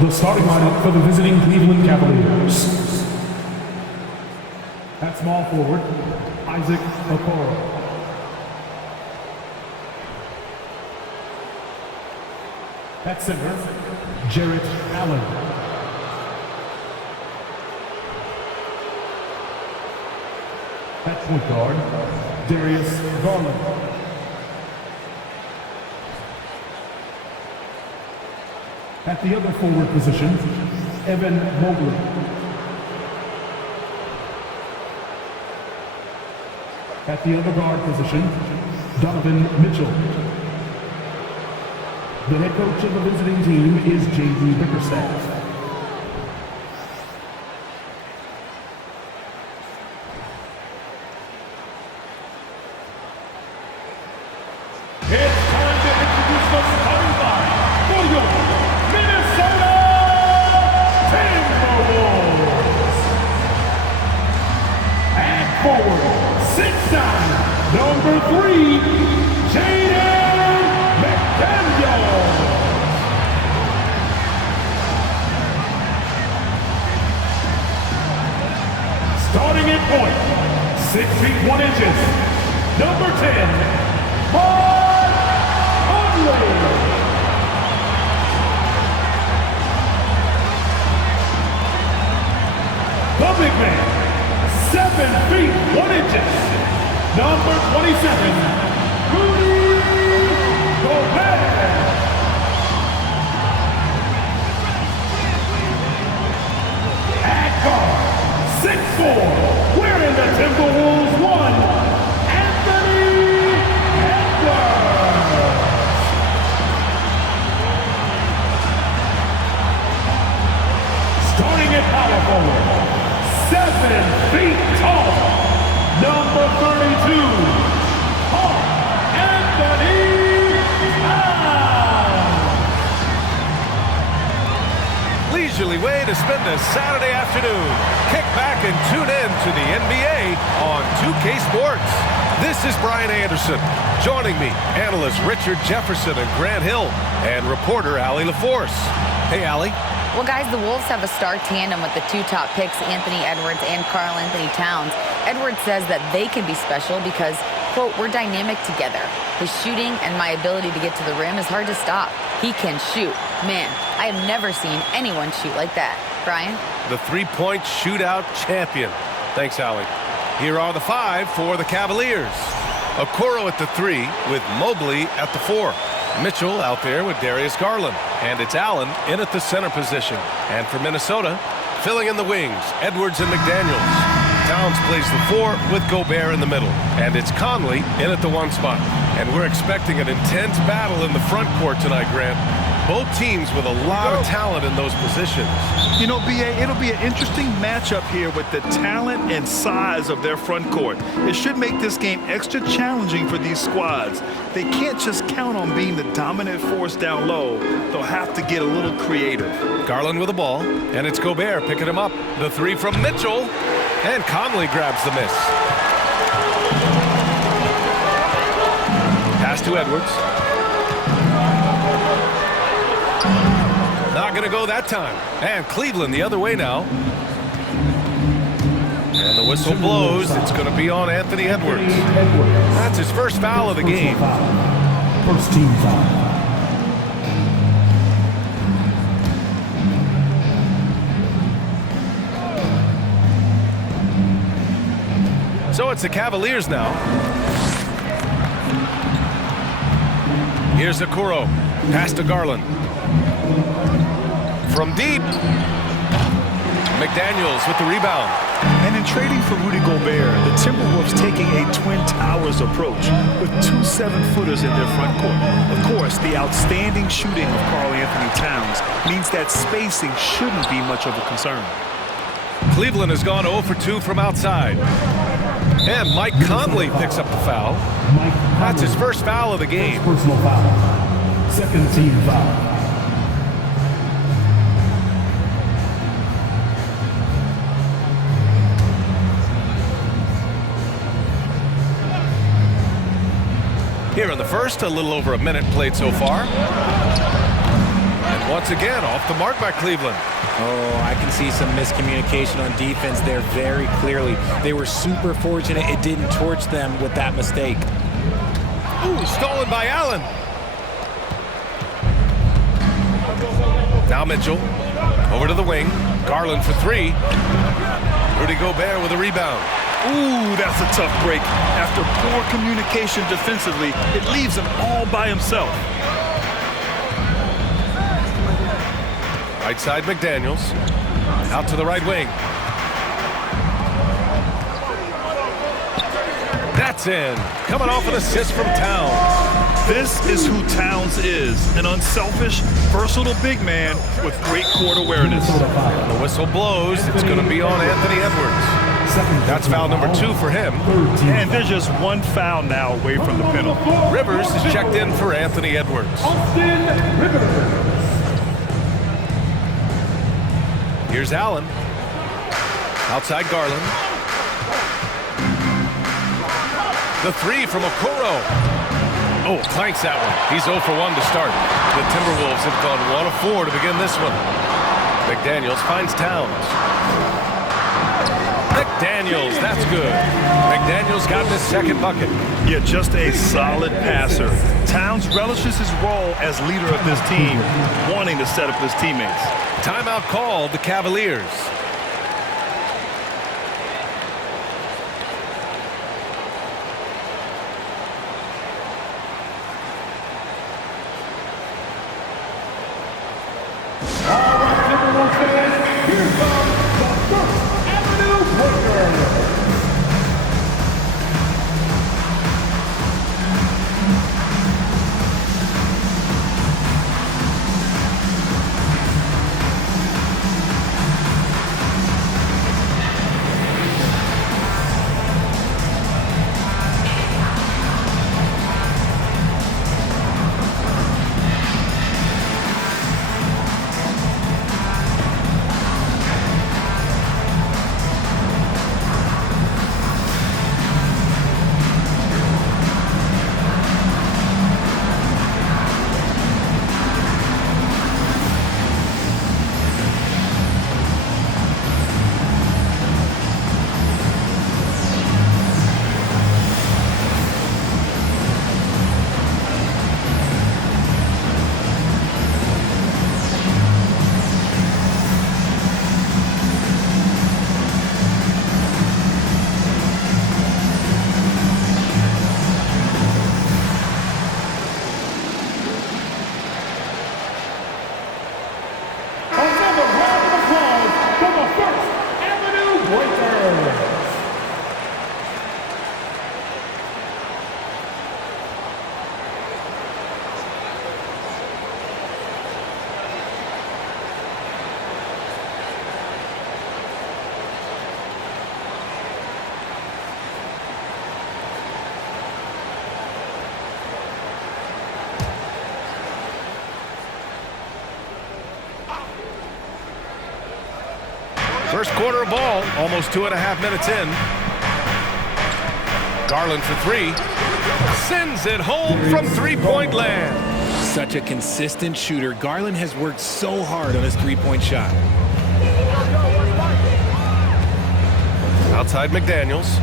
The starting lineup for the visiting Cleveland Cavaliers. At small forward, Isaac Okoro. At center, Jarrett Allen. At point guard, Darius Garland. At the other forward position, Evan Mobley. At the other guard position, Donovan Mitchell. The head coach of the visiting team is J.D. Bickerstaff. It's time to introduce the starting line for your Minnesota Timberwolves. At forward, 6'9", number 3, Jaden McDaniels. Starting at point, 6 feet 1 inches, number 10, the big man, 7 feet 1 inches, number 27, Rudy Gobert. At guard, 6'4", wearing the Timberwolves 1, Anthony Edwards. Starting at power forward, 7 feet tall, number 32, Anthony Edwards. Leisurely way to spend a Saturday afternoon. Kick back and tune in to the NBA on 2K Sports. This is Brian Anderson. Joining me, analysts Richard Jefferson and Grant Hill, and reporter Allie LaForce. Hey, Allie. Well, guys, the Wolves have a star tandem with the 2 top picks, Anthony Edwards and Karl Anthony Towns. Edwards says that they can be special because, quote, we're dynamic together. His shooting and my ability to get to the rim is hard to stop. He can shoot. Man, I have never seen anyone shoot like that. Brian? The three-point shootout champion. Thanks, Allie. Here are the 5 for the Cavaliers. Okoro at the 3 with Mobley at the 4. Mitchell out there with Darius Garland. And it's Allen in at the center position. And for Minnesota, filling in the wings, Edwards and McDaniels. Towns plays the 4 with Gobert in the middle. And it's Conley in at the 1 spot. And we're expecting an intense battle in the front court tonight, Grant. Both teams with a lot of talent in those positions. You know, B.A., it'll be an interesting matchup here with the talent and size of their front court. It should make this game extra challenging for these squads. They can't just count on being the dominant force down low. They'll have to get a little creative. Garland with the ball, and it's Gobert picking him up. The 3 from Mitchell, and Conley grabs the miss. Pass to Edwards. Not going to go that time. And Cleveland the other way now. And the whistle blows. It's going to be on Anthony Edwards. That's his first foul of the game. First team foul. So it's the Cavaliers now. Here's Okoro. Pass to Garland. From deep. McDaniels with the rebound. And in trading for Rudy Gobert, the Timberwolves taking a Twin Towers approach with 2 7-footers in their front court. Of course, the outstanding shooting of Karl Anthony Towns means that spacing shouldn't be much of a concern. Cleveland has gone 0 for 2 from outside. And Mike Conley picks up the foul. That's his first foul of the game. Personal foul. Second team foul. Here in the first, a little over a minute played so far. And Once again, off the mark by Cleveland. Oh, I can see some miscommunication on defense there very clearly. They were super fortunate it didn't torch them with that mistake. Ooh, stolen by Allen. Now Mitchell, over to the wing. Garland for three. Rudy Gobert with a rebound. Ooh, that's a tough break. After poor communication defensively, it leaves him all by himself. Right side McDaniels. Out to the right wing. That's in. Coming off an assist from Towns. This is who Towns is, an unselfish, versatile big man with great court awareness. And the whistle blows. It's going to be on Anthony Edwards. That's foul number 2 for him. And there's just one foul now away from the penalty. Rivers is checked in for Anthony Edwards. Austin Rivers. Here's Allen. Outside Garland. The three from Okoro. Oh, clanks that one. He's 0 for 1 to start. The Timberwolves have gone 1 of 4 to begin this one. McDaniels finds Towns. McDaniels, that's good. McDaniels got his second bucket. Yeah, just a solid passer. Towns relishes his role as leader of this team, wanting to set up his teammates. Timeout called the Cavaliers. All right, Timberwolves fans, here comes the First Avenue Breaker. First quarter of ball, almost 2.5 minutes in. Garland for three. Sends it home from three-point land. Such a consistent shooter. Garland has worked so hard on his three-point shot. Outside McDaniels.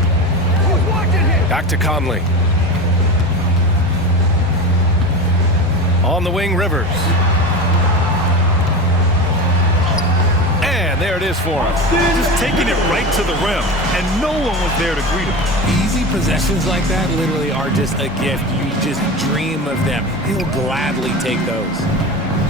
Back to Conley. On the wing, Rivers. And there it is for him. Just taking it right to the rim, and no one was there to greet him. Easy possessions like that literally are just a gift. You just dream of them. He'll gladly take those.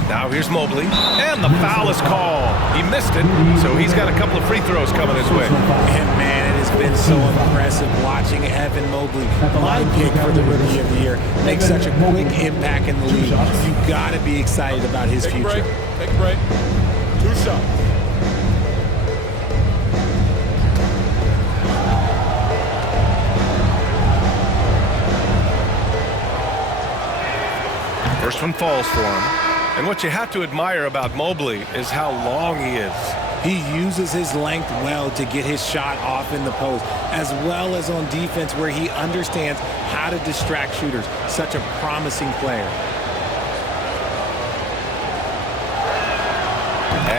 Now here's Mobley, and the foul is called. He missed it, so he's got a couple of free throws coming his way. And man, it has been so impressive watching Evan Mobley, my pick for the Rookie of the Year, make such a quick impact in the league. You got to be excited about his future. Take a break. 2 shots. First one falls for him. And what you have to admire about Mobley is how long he is. He uses his length well to get his shot off in the post, as well as on defense where he understands how to distract shooters. Such a promising player.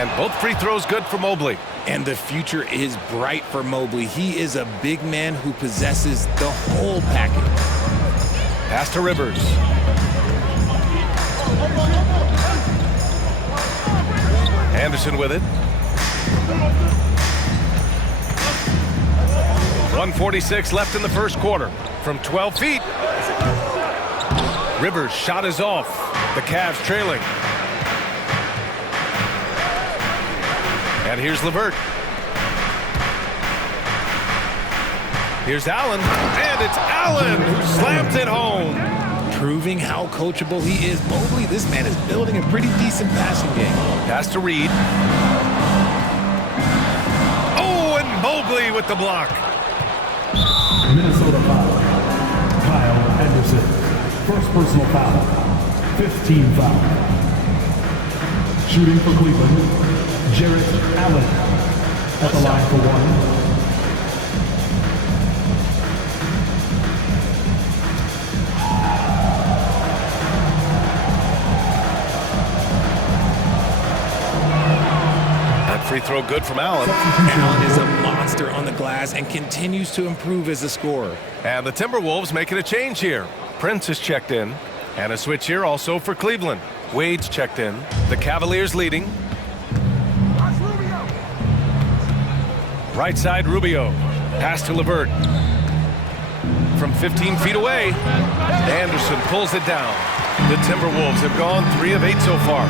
And both free throws good for Mobley. And the future is bright for Mobley. He is a big man who possesses the whole package. Pass to Rivers. Anderson with it. 1:46 left in the first quarter. From 12 feet. Rivers' shot is off. The Cavs trailing. And here's LeVert. Here's Allen. And it's Allen who slams it home. Proving how coachable he is. Mobley, this man is building a pretty decent passing game. Pass to Reed. Oh, and Mobley with the block. Minnesota foul. Kyle Anderson. First personal foul. 15 foul. Shooting for Cleveland. Jarrett Allen. At the line for one. Free throw good from Allen. Allen is a monster on the glass and continues to improve as a scorer. And the Timberwolves making a change here. Prince is checked in. And a switch here also for Cleveland. Wade's checked in. The Cavaliers leading. Right side, Rubio. Pass to LeVert. From 15 feet away, Anderson pulls it down. The Timberwolves have gone 3 of 8 so far.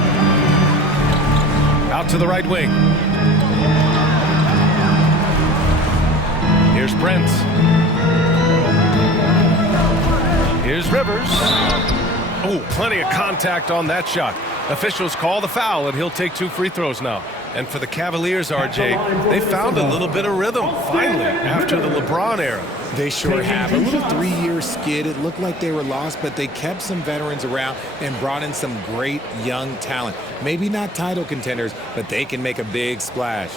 Out to the right wing. Here's Prince. Here's Rivers. Oh, plenty of contact on that shot. Officials call the foul, and he'll take 2 free throws now. And for the Cavaliers, RJ, they found a little bit of rhythm, finally, after the LeBron era. They sure have. A little 3-year skid. It looked like they were lost, but they kept some veterans around and brought in some great young talent. Maybe not title contenders, but they can make a big splash.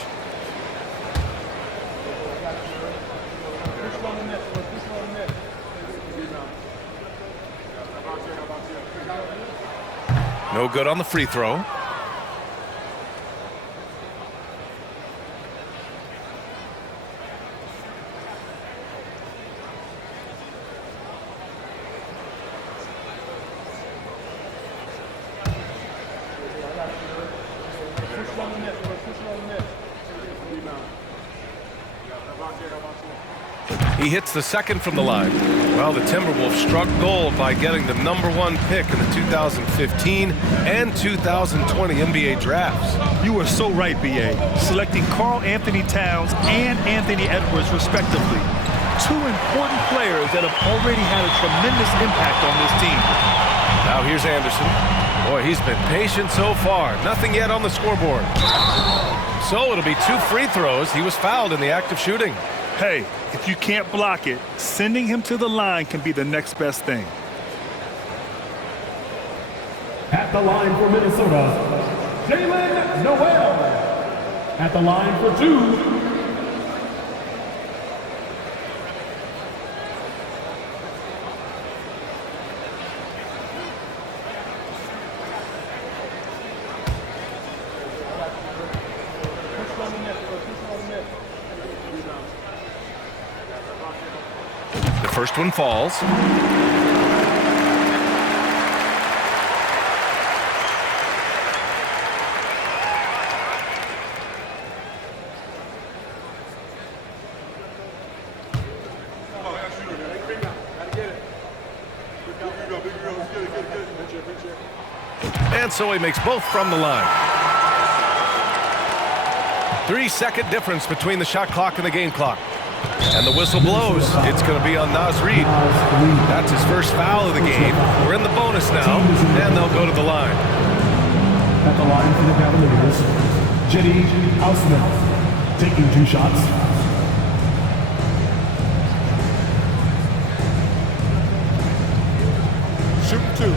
No good on the free throw. He hits the second from the line. Well, the Timberwolves struck gold by getting the #1 pick in the 2015 and 2020 NBA drafts. You are so right, B.A. Selecting Karl Anthony Towns and Anthony Edwards, respectively. 2 important players that have already had a tremendous impact on this team. Now here's Anderson. Boy, he's been patient so far. Nothing yet on the scoreboard. So it'll be 2 free throws. He was fouled in the act of shooting. Hey, if you can't block it, sending him to the line can be the next best thing. At the line for Minnesota, Jalen Noel. At the line for 2. First one falls. And so he makes both from the line. 3-second difference between the shot clock and the game clock. And the whistle blows. It's going to be on Naz Reid. That's his first foul of the game. We're in the bonus now, and they'll go to the line. At the line for the Cavaliers, Jenny Hausman taking 2 shots. Shoot 2.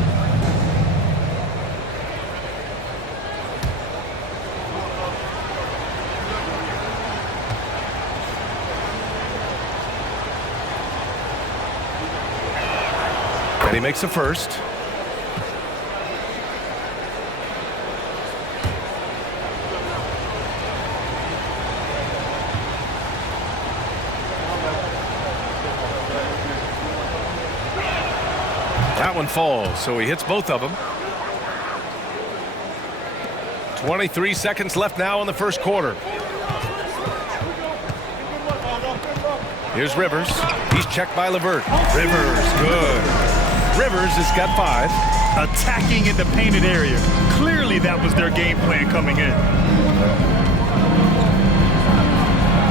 And he makes the first. one falls, so he hits both of them. 23 seconds left now in the first quarter. Here's Rivers. He's checked by LeVert. Rivers, good. Rivers has got 5. Attacking in the painted area. Clearly that was their game plan coming in.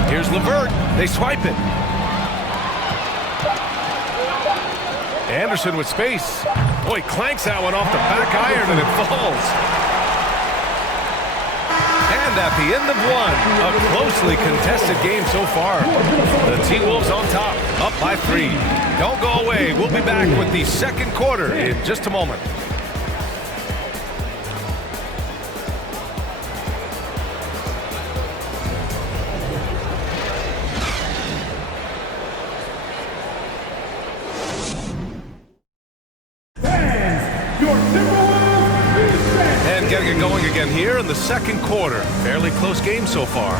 Here's LeVert. They swipe it. Anderson with space. Oh, he clanks that one off the back iron and it falls. And at the end of one, a closely contested game so far. The T-Wolves on top, up by 3. Don't go away. We'll be back with the second quarter in just a moment. Getting it going again here in the second quarter. Fairly close game so far.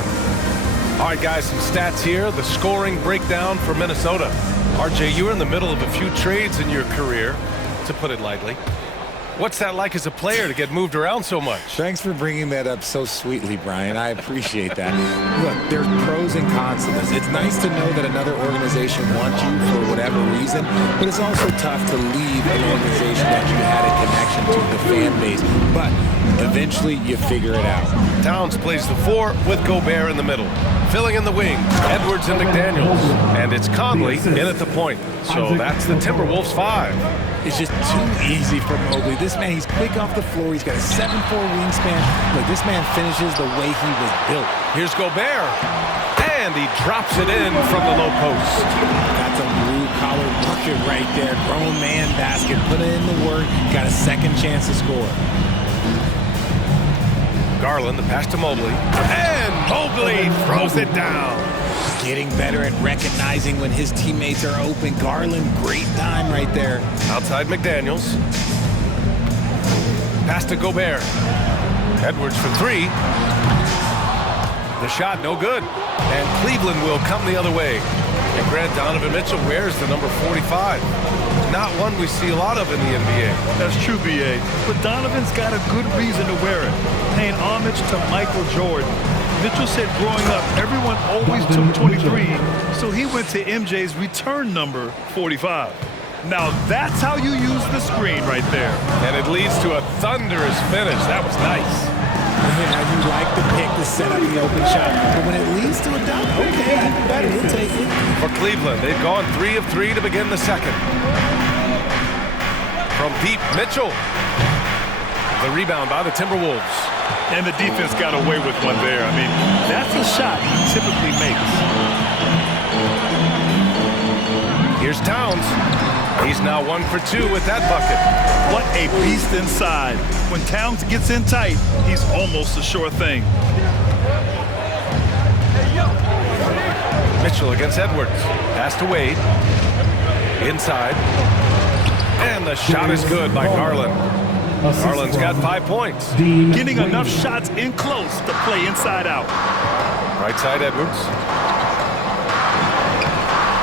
All right, guys, some stats here. The scoring breakdown for Minnesota. RJ, you were in the middle of a few trades in your career, to put it lightly. What's that like as a player to get moved around so much? Thanks for bringing that up so sweetly, Brian. I appreciate that. Look, there's pros and cons to this. It's nice to know that another organization wants you for whatever reason, but it's also tough to leave an organization that you had a connection to, the fan base. But eventually, you figure it out. Towns plays the 4 with Gobert in the middle. Filling in the wing, Edwards and McDaniels. And it's Conley in at the point. So that's the Timberwolves 5. It's just too easy for Mobley. This man, he's quick off the floor. He's got a 7'4" wingspan. Look, this man finishes the way he was built. Here's Gobert. And he drops it in from the low post. That's a blue-collar bucket right there. Grown man basket. Put in the work. Got a second chance to score. Garland, the pass to Mobley. And Mobley throws it down. Getting better at recognizing when his teammates are open. Garland, great time right there. Outside McDaniels. Pass to Gobert. Edwards for 3. The shot no good. And Cleveland will come the other way. And Grant Donovan Mitchell wears the number 45. Not one we see a lot of in the NBA. That's true, B.A. But Donovan's got a good reason to wear it. Paying homage to Michael Jordan. Mitchell said growing up, everyone always took 23, so he went to MJ's return number 45. Now that's how you use the screen right there. And it leads to a thunderous finish. That was nice. Yeah, you like the pick to set up the open shot, but when it leads to a dunk, okay, even better, we'll take it. For Cleveland, they've gone 3 of 3 to begin the second. From deep, Mitchell. The rebound by the Timberwolves. And the defense got away with one there. I mean, that's a shot he typically makes. Here's Towns. He's now 1 for 2 with that bucket. What a beast inside. When Towns gets in tight, he's almost a sure thing. Mitchell against Edwards. Pass to Wade. Inside. And the shot is good by Garland. Garland's got 5 points. Getting enough shots in close to play inside out. Right side Edwards.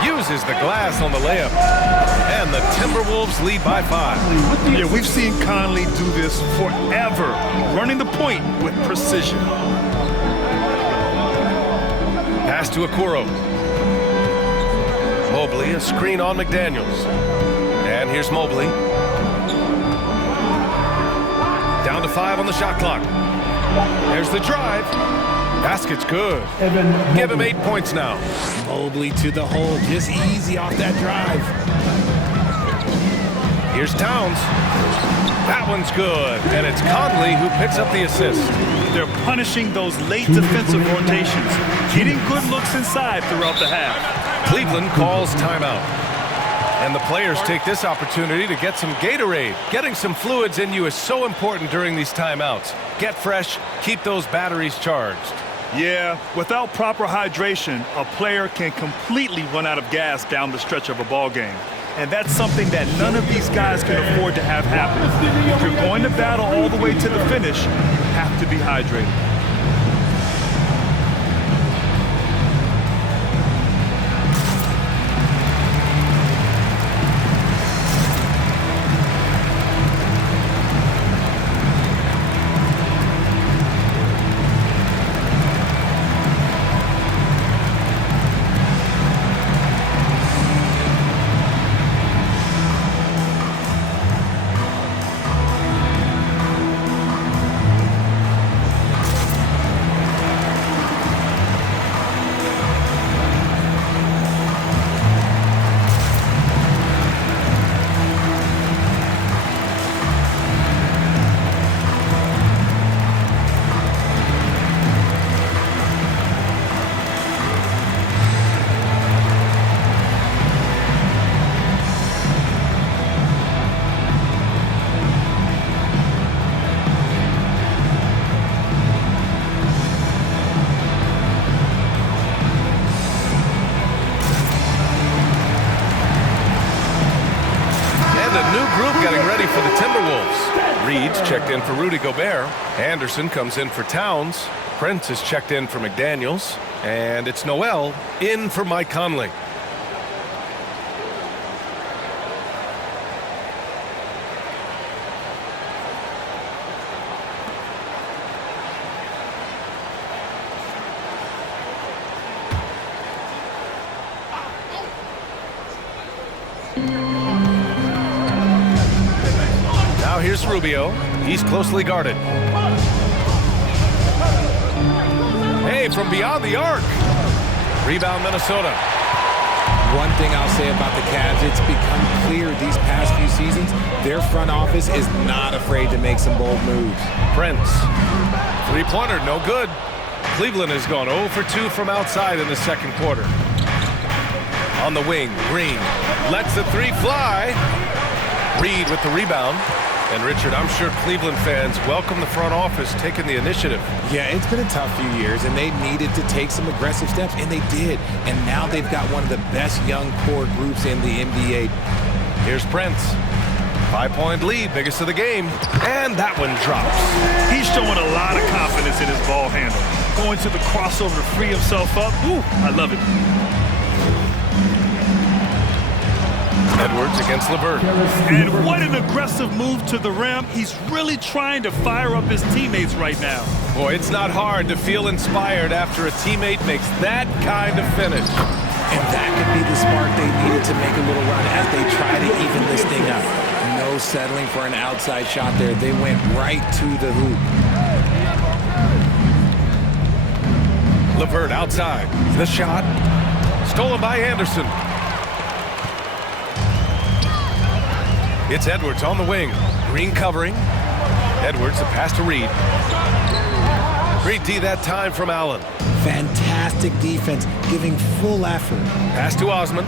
Uses the glass on the layup. And the Timberwolves lead by 5. Yeah, we've seen Conley do this forever. Running the point with precision. Pass to Okoro. Mobley, a screen on McDaniels. And here's Mobley. Down to 5 on the shot clock. There's the drive. Basket's good. Give him 8 points now. Mobley to the hole, just easy off that drive. Here's Towns. That one's good. And it's Conley who picks up the assist. They're punishing those late defensive rotations, getting good looks inside throughout the half. Cleveland calls timeout. And the players take this opportunity to get some Gatorade. Getting some fluids in you is so important during these timeouts. Get fresh, keep those batteries charged. Yeah, without proper hydration, a player can completely run out of gas down the stretch of a ball game. And that's something that none of these guys can afford to have happen. If you're going to battle all the way to the finish, you have to be hydrated. checked in for Rudy Gobert. Anderson comes in for Towns. Prince is checked in for McDaniels. And it's Noel in for Mike Conley. Now here's Rubio. He's closely guarded. Hey, from beyond the arc. Rebound, Minnesota. One thing I'll say about the Cavs, it's become clear these past few seasons, their front office is not afraid to make some bold moves. Prince. Three-pointer, no good. Cleveland has gone 0 for 2 from outside in the second quarter. On the wing, Green lets the three fly. Reed with the rebound. And Richard, I'm sure Cleveland fans welcome the front office taking the initiative. Yeah, it's been a tough few years, and they needed to take some aggressive steps, and they did. And now they've got one of the best young core groups in the NBA. Here's Prince. 5-point lead, biggest of the game. And that one drops. He's showing a lot of confidence in his ball handle. Going to the crossover to free himself up. Ooh, I love it. Edwards against LeVert. And what an aggressive move to the rim. He's really trying to fire up his teammates right now. Boy, it's not hard to feel inspired after a teammate makes that kind of finish. And that could be the spark they needed to make a little run as they try to even this thing up. No settling for an outside shot there. They went right to the hoop. LeVert outside. The shot. Stolen by Anderson. It's Edwards on the wing. Green covering. Edwards, a pass to Reed. Great D that time from Allen. Fantastic defense, giving full effort. Pass to Osman.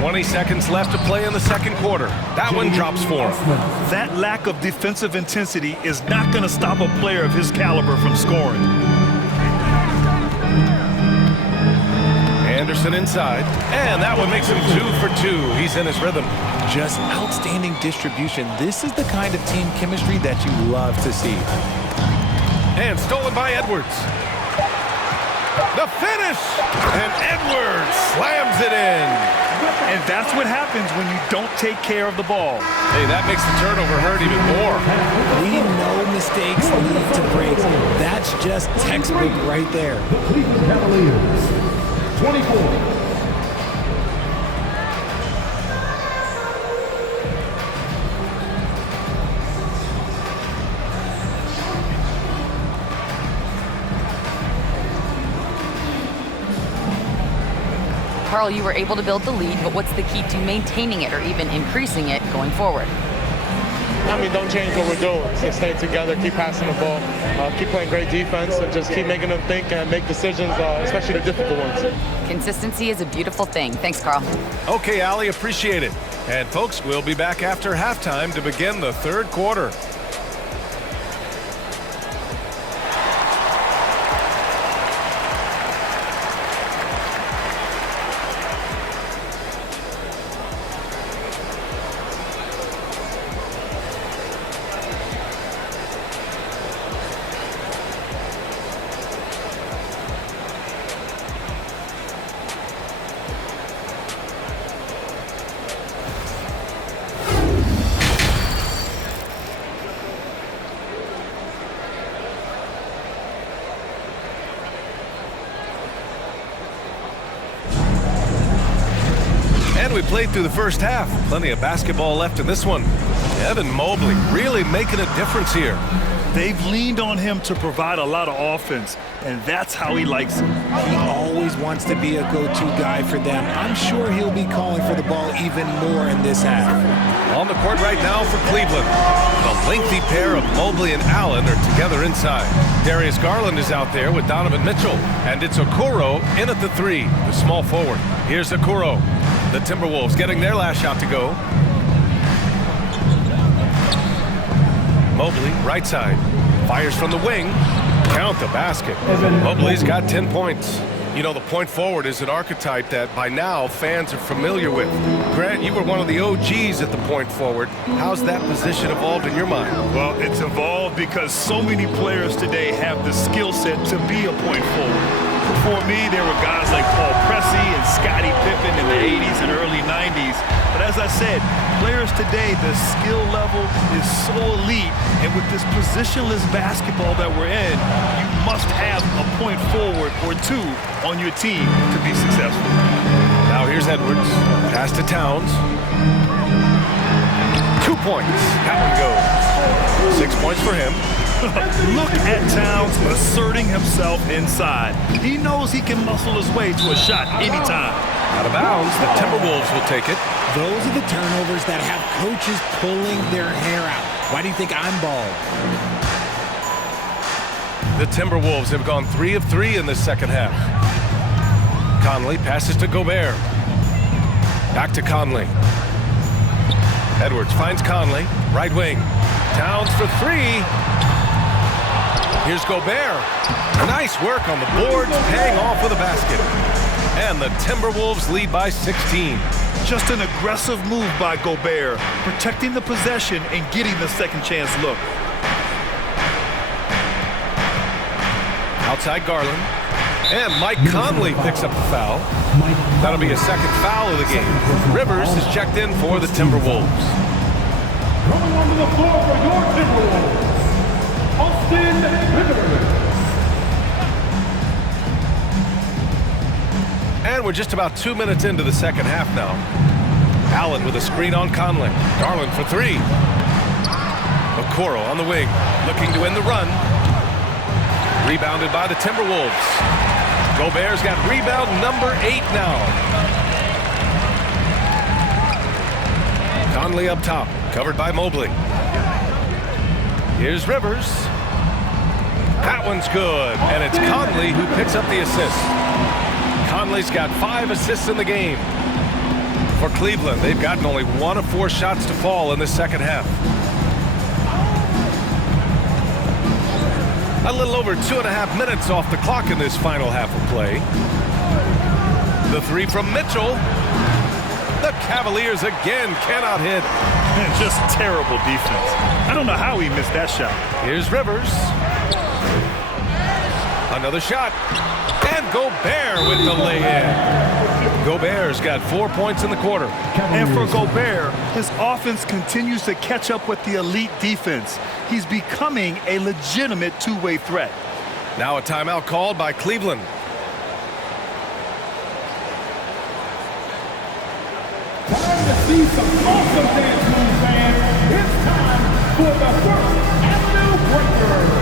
20 seconds left to play in the second quarter. That one drops for him. That lack of defensive intensity is not going to stop a player of his caliber from scoring. Anderson inside, and that one makes him 2 for 2. He's in his rhythm. Just outstanding distribution. This is the kind of team chemistry that you love to see. And stolen by Edwards. The finish! And Edwards slams it in. And that's what happens when you don't take care of the ball. Hey, that makes the turnover hurt even more. We know mistakes lead to breaks. That's just textbook right there. The Cleveland Cavaliers. 24. Carl, you were able to build the lead, but what's the key to maintaining it or even increasing it going forward? I mean, don't change what we're doing. Just stay together, keep passing the ball, keep playing great defense, and just keep making them think and make decisions, especially the difficult ones. Consistency is a beautiful thing. Thanks, Carl. Okay, Allie, appreciate it. And folks, we'll be back after halftime to begin the third quarter. And we played through the first half. Plenty of basketball left in this one. Evan Mobley really making a difference here. They've leaned on him to provide a lot of offense, and that's how he likes it. He always wants to be a go-to guy for them. I'm sure he'll be calling for the ball even more in this half. On the court right now for Cleveland. The lengthy pair of Mobley and Allen are together inside. Darius Garland is out there with Donovan Mitchell. And it's Okoro in at the three, the small forward. Here's Okoro. The Timberwolves getting their last shot to go. Mobley, right side. Fires from the wing. Count the basket. Mobley's got 10 points. You know, the point forward is an archetype that by now fans are familiar with. Grant, you were one of the OGs at the point forward. How's that position evolved in your mind? Well, it's evolved because so many players today have the skill set to be a point forward. Before me, there were guys like Paul Pressey and Scottie Pippen in the 80s and early 90s. But as I said, players today, the skill level is so elite. And with this positionless basketball that we're in, you must have a point forward or two on your team to be successful. Now here's Edwards. Pass to Towns. 2 points. That one goes. 6 points for him. Look at Towns asserting himself inside. He knows he can muscle his way to a shot anytime. Out of bounds, the Timberwolves will take it. Those are the turnovers that have coaches pulling their hair out. Why do you think I'm bald? The Timberwolves have gone 3 of 3 in this second half. Conley passes to Gobert. Back to Conley. Edwards finds Conley. Right wing. Towns for 3. Here's Gobert. Nice work on the boards, paying off with a basket. And the Timberwolves lead by 16. Just an aggressive move by Gobert, protecting the possession and getting the second chance look. Outside Garland. And Mike Conley picks up the foul. That'll be a second foul of the game. Rivers is checked in for the Timberwolves. Coming onto the floor for your Timberwolves, Austin Rivers. And we're just about 2 minutes into the second half now. Allen with a screen on Conley. Garland for 3. Okoro on the wing, looking to end the run. Rebounded by the Timberwolves. Gobert's got rebound number 8 now. Conley up top, covered by Mobley. Here's Rivers. That one's good, and it's Conley who picks up the assist. Conley's got 5 assists in the game. For Cleveland, they've gotten only 1 of 4 shots to fall in the second half. A little over 2.5 minutes off the clock in this final half of play. The 3 from Mitchell. The Cavaliers again cannot hit. Just terrible defense. I don't know how he missed that shot. Here's Rivers. Another shot. And Gobert with the lay-in. Gobert's got 4 points in the quarter. And for Gobert, his offense continues to catch up with the elite defense. He's becoming a legitimate two-way threat. Now a timeout called by Cleveland. Time to see some awesome dance moves, fans. It's time for the First Avenue Breakers.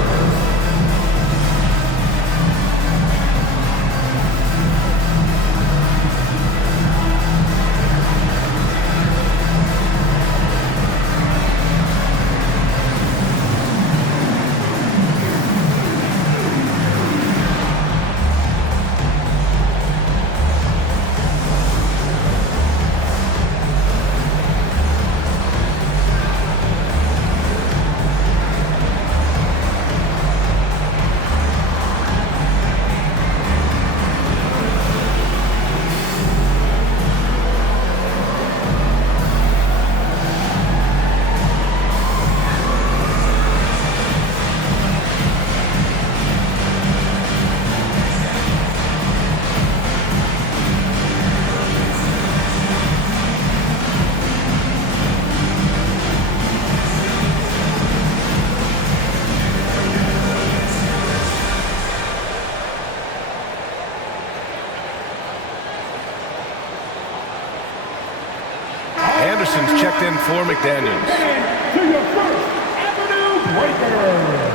Anderson's checked in for McDaniels. And to your First Avenue Breakers.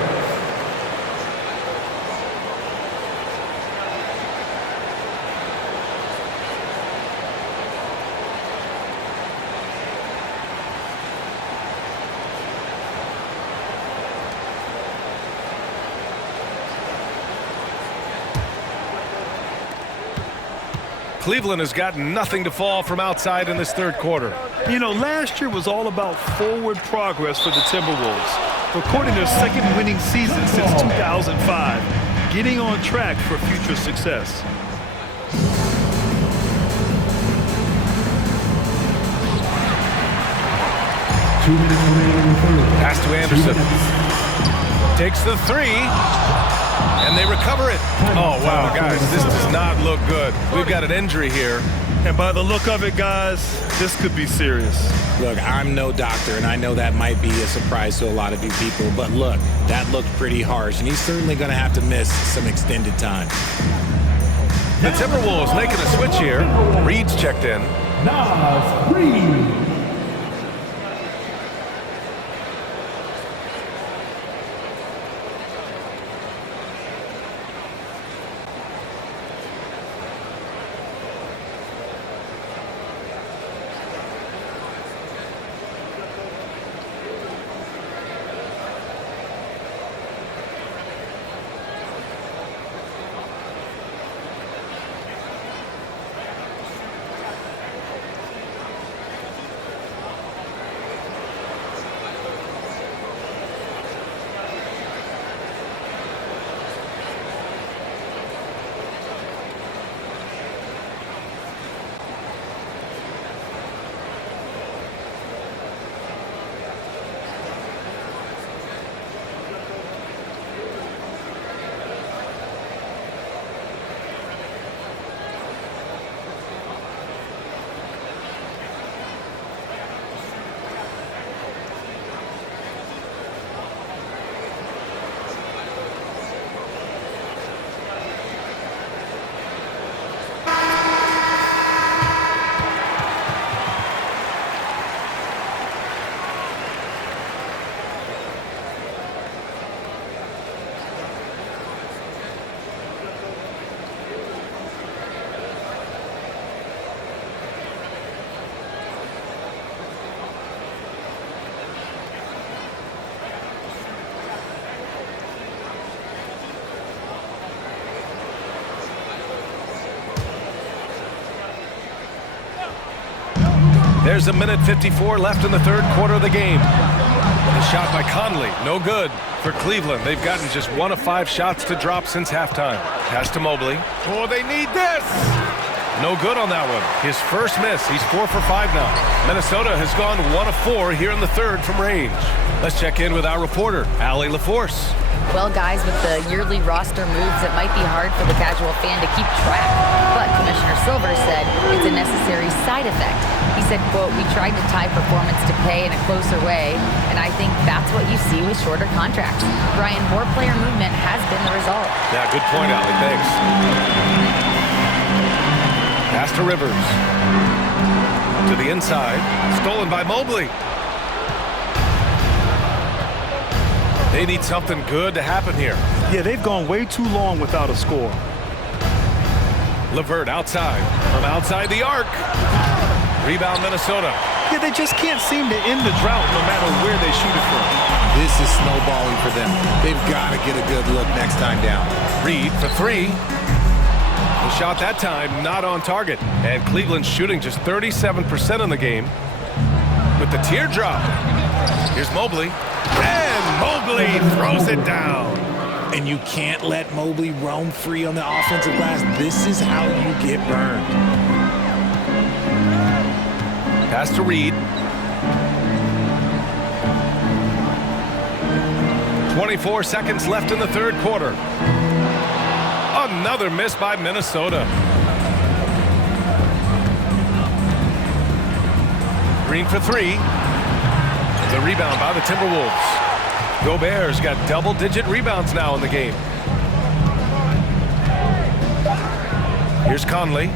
Cleveland has gotten nothing to fall from outside in this third quarter. You know, last year was all about forward progress for the Timberwolves, recording their second winning season since 2005, getting on track for future success. 2 minutes remaining in the third. Pass to Anderson. Takes the three. And they recover it. Oh, wow, guys, this does not look good. We've got an injury here. And by the look of it, guys, this could be serious. Look, I'm no doctor, and I know that might be a surprise to a lot of you people, but look, that looked pretty harsh, and he's certainly going to have to miss some extended time. The Timberwolves making a switch here. Reed's checked in. Nas Reed. There's a minute 54 left in the third quarter of the game. The shot by Conley, no good for Cleveland. They've gotten just 1 of 5 shots to drop since halftime. Pass to Mobley. Oh, they need this! No good on that one. His first miss. He's 4 for 5 now. Minnesota has gone 1 of 4 here in the third from range. Let's check in with our reporter, Allie LaForce. Well, guys, with the yearly roster moves, it might be hard for the casual fan to keep track. But Commissioner Silver said it's a necessary side effect. He said, quote, "We tried to tie performance to pay in a closer way, and I think that's what you see with shorter contracts." Brian, more player movement has been the result. Yeah, good point, Allie. Thanks. Pass to Rivers. To the inside. Stolen by Mobley. They need something good to happen here. Yeah, they've gone way too long without a score. LeVert outside. From outside the arc. Rebound Minnesota. Yeah, they just can't seem to end the drought no matter where they shoot it from. This is snowballing for them. They've got to get a good look next time down. Reed for 3. The shot that time not on target. And Cleveland's shooting just 37% in the game. With the teardrop. Here's Mobley. And Mobley throws it down. And you can't let Mobley roam free on the offensive glass. This is how you get burned. Pass to Reed. 24 seconds left in the third quarter. Another miss by Minnesota. Green for 3. The rebound by the Timberwolves. Gobert's got double-digit rebounds now in the game. Here's Conley.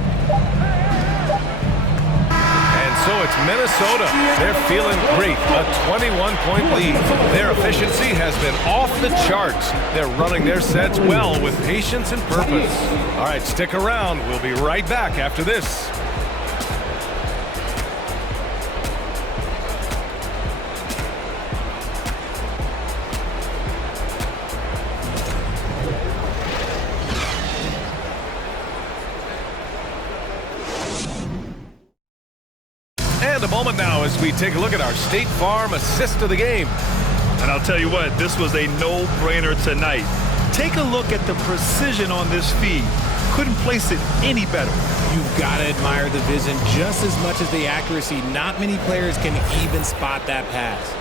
And so it's Minnesota. They're feeling great. A 21-point lead. Their efficiency has been off the charts. They're running their sets well with patience and purpose. All right, stick around. We'll be right back after this. And a moment now as we take a look at our State Farm assist of the game. And I'll tell you what, this was a no-brainer tonight. Take a look at the precision on this feed. Couldn't place it any better. You've got to admire the vision just as much as the accuracy. Not many players can even spot that pass.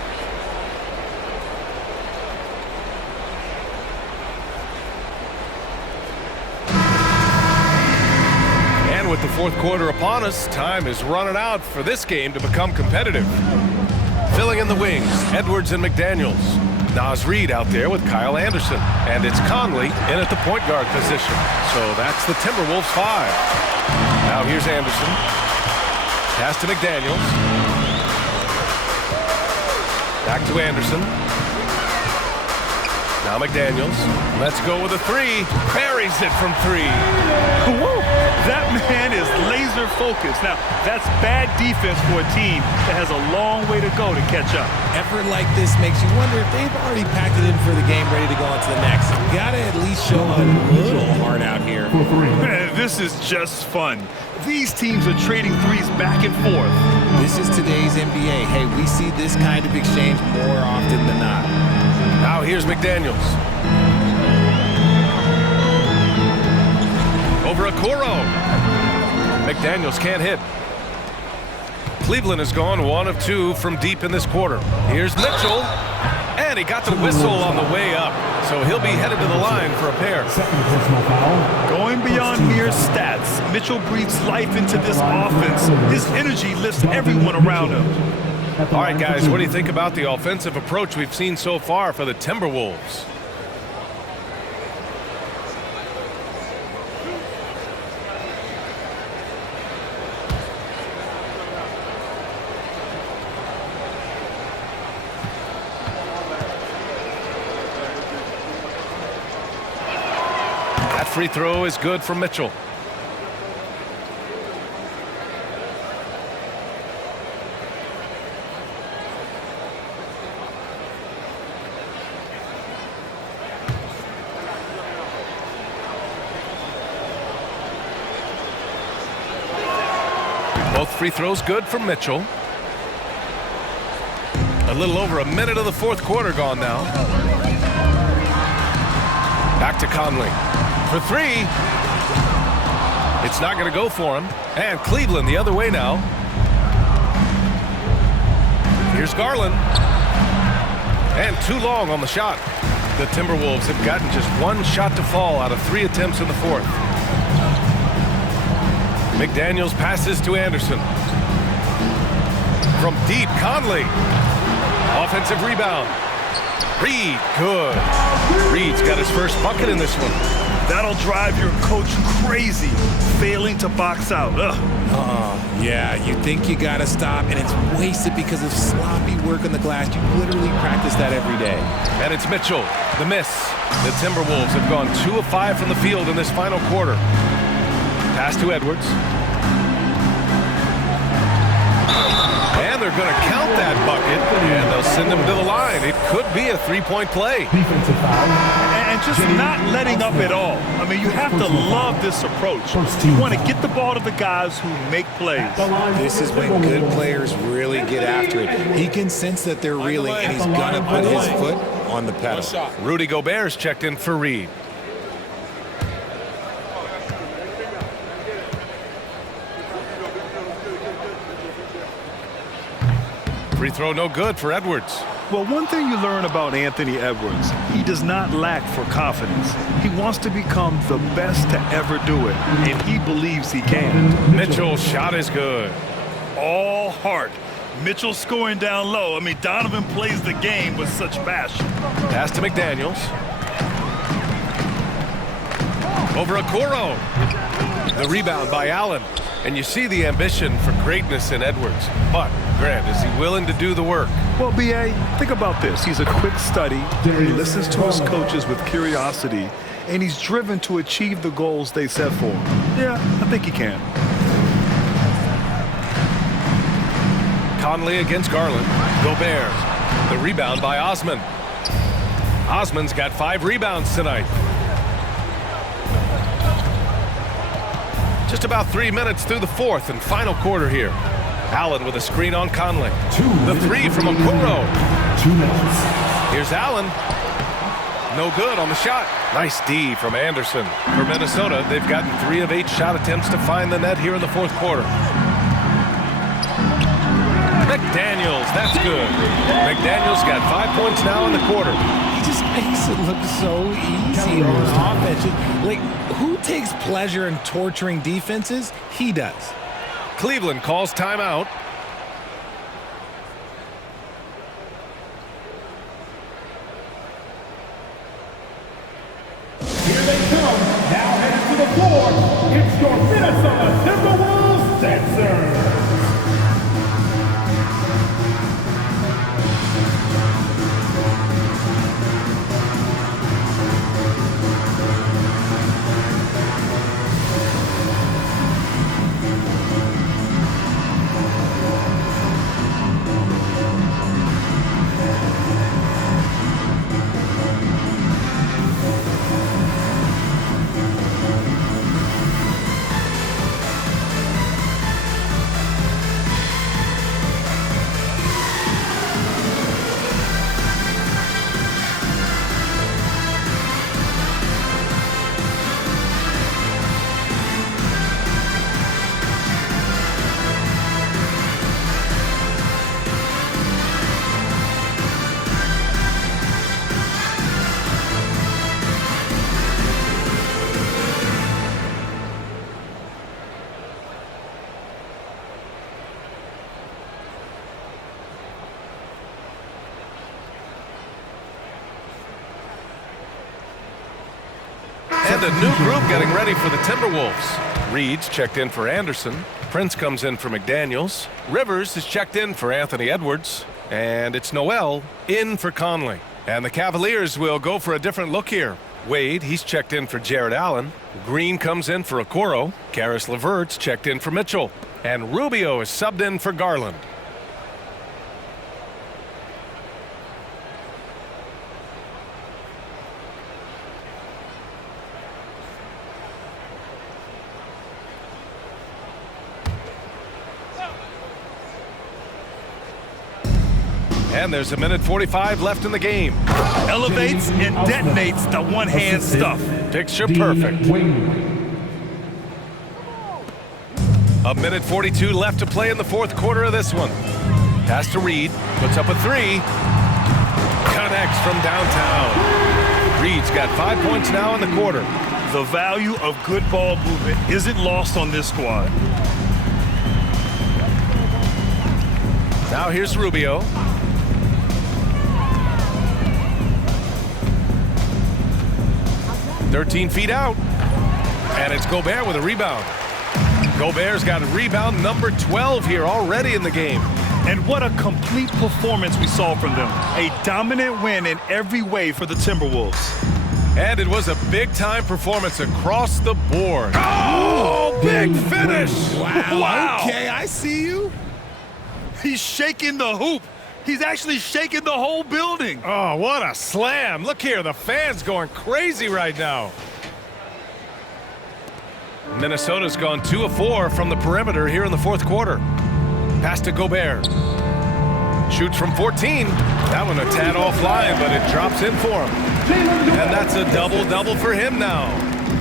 And with the fourth quarter upon us, time is running out for this game to become competitive. Filling in the wings, Edwards and McDaniels. Naz Reid out there with Kyle Anderson. And it's Conley in at the point guard position. So that's the Timberwolves 5. Now here's Anderson. Pass to McDaniels. Back to Anderson. Now McDaniels. Let's go with a 3. Buries it from 3. Whoa, that man is laser focused. Now, that's bad defense for a team that has a long way to go to catch up. Effort like this makes you wonder if they've already packed it in for the game, ready to go on to the next. Gotta at least show a little heart out here. Man, this is just fun. These teams are trading threes back and forth. This is today's NBA. Hey, we see this kind of exchange more often than not. Now here's McDaniels. Over Okoro. McDaniels can't hit. Cleveland has gone 1 of 2 from deep in this quarter. Here's Mitchell. And he got the whistle on the way up. So he'll be headed to the line for a pair. Going beyond mere stats, Mitchell breathes life into this offense. His energy lifts everyone around him. All right, guys, what do you think about the offensive approach we've seen so far for the Timberwolves? That free throw is good for Mitchell. Both free throws good for Mitchell. A little over a minute of the fourth quarter gone now. Back to Conley. For 3. It's not going to go for him. And Cleveland the other way now. Here's Garland. And too long on the shot. The Timberwolves have gotten just 1 shot to fall out of 3 attempts in the fourth. McDaniels passes to Anderson. From deep, Conley. Offensive rebound. Reid, good. Reid's got his first bucket in this one. That'll drive your coach crazy, failing to box out. Yeah, you think you gotta stop, and it's wasted because of sloppy work on the glass. You literally practice that every day. And it's Mitchell, the miss. The Timberwolves have gone 2 of 5 from the field in this final quarter. Pass to Edwards. And they're going to count that bucket, and they'll send him to the line. It could be a 3-point play. And just not letting up at all. I mean, you have to love this approach. You want to get the ball to the guys who make plays. This is when good players really get after it. He can sense that they're reeling, and he's going to put his foot on the pedal. Rudy Gobert's checked in for Reid. Free throw no good for Edwards. Well, one thing you learn about Anthony Edwards, he does not lack for confidence. He wants to become the best to ever do it, and he believes he can. Mitchell's shot is good. All heart. Mitchell scoring down low. I mean, Donovan plays the game with such passion. Pass to McDaniels. Over Okoro. The rebound by Allen. And you see the ambition for greatness in Edwards. But, Grant, is he willing to do the work? Well, B.A., think about this. He's a quick study. He listens to his coaches with curiosity, and he's driven to achieve the goals they set for him. Yeah, I think he can. Conley against Garland. Gobert. The rebound by Osman. Osman's got 5 rebounds tonight. Just about 3 minutes through the fourth and final quarter here. Allen with a screen on Conley. The 3 from Okoro. 2 minutes. Here's Allen. No good on the shot. Nice D from Anderson. For Minnesota, they've gotten 3 of 8 shot attempts to find the net here in the fourth quarter. McDaniels, that's good. McDaniels got 5 points now in the quarter. He just makes it look so easy on offense. Like, who takes pleasure in torturing defenses? He does. Cleveland calls timeout. Here they come, now headed to the floor. It's your Minnesota Timberwolves dancers. And a new group getting ready for the Timberwolves. Reed's checked in for Anderson. Prince comes in for McDaniels. Rivers is checked in for Anthony Edwards. And it's Noel in for Conley. And the Cavaliers will go for a different look here. Wade, he's checked in for Jared Allen. Green comes in for Okoro. Karis LeVert's checked in for Mitchell. And Rubio is subbed in for Garland. And there's a minute 45 left in the game. Elevates and detonates the one-hand stuff. Picture perfect. A minute 42 left to play in the fourth quarter of this one. Pass to Reed. Puts up a 3. Connects from downtown. Reed's got 5 points now in the quarter. The value of good ball movement isn't lost on this squad. Now here's Rubio. "13 feet out." And it's Gobert with a rebound. Gobert's got a rebound number 12 here already in the game. And what a complete performance we saw from them. A dominant win in every way for the Timberwolves. And it was a big-time performance across the board. Oh, big finish! Wow. Okay, I see you. He's shaking the hoop. He's actually shaking the whole building. Oh, what a slam. Look here, the fans going crazy right now. Minnesota's gone 2 of 4 from the perimeter here in the fourth quarter. Pass to Gobert. Shoots from 14. That one a tad offline, but it drops in for him. And that's a double-double for him now.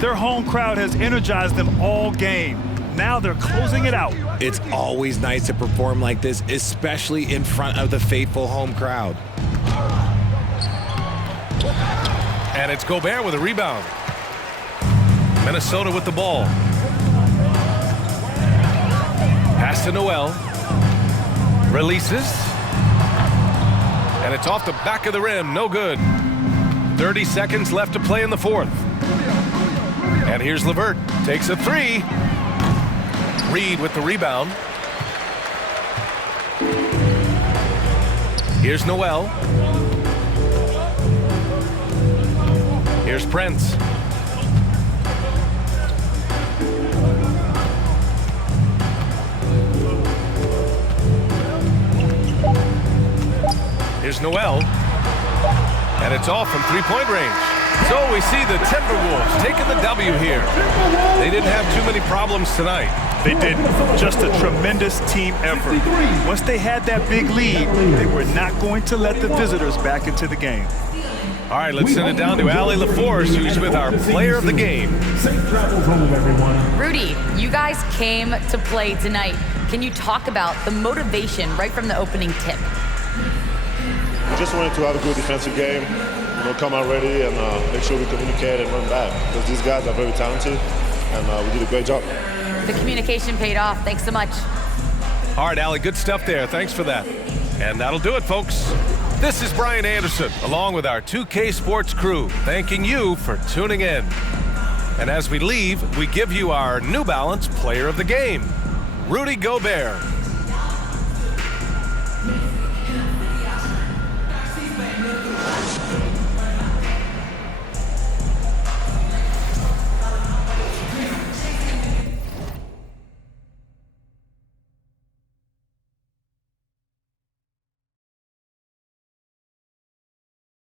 Their home crowd has energized them all game. Now they're closing it out. It's always nice to perform like this, especially in front of the faithful home crowd. And it's Gobert with a rebound. Minnesota with the ball. Pass to Noel. Releases. And it's off the back of the rim. No good. 30 seconds left to play in the fourth. And here's LeVert. Takes a 3. Reed with the rebound. Here's Noel. Here's Prince. Here's Noel. And it's off from three-point range. So we see the Timberwolves taking the W here. They didn't have too many problems tonight. They didn't. Just a tremendous team effort. Once they had that big lead, they were not going to let the visitors back into the game. All right, let's send it down to Allie LaForce, who's with our player of the game. Safe travels home, everyone. Rudy, you guys came to play tonight. Can you talk about the motivation right from the opening tip? We just wanted to have a good defensive game, come out ready and make sure we communicate and run back, because these guys are very talented, and we did a great job. The communication paid off. Thanks so much. All right, Allie, good stuff there. Thanks for that. And that'll do it, folks. This is Brian Anderson, along with our 2K Sports crew, thanking you for tuning in. And as we leave, we give you our New Balance Player of the Game, Rudy Gobert.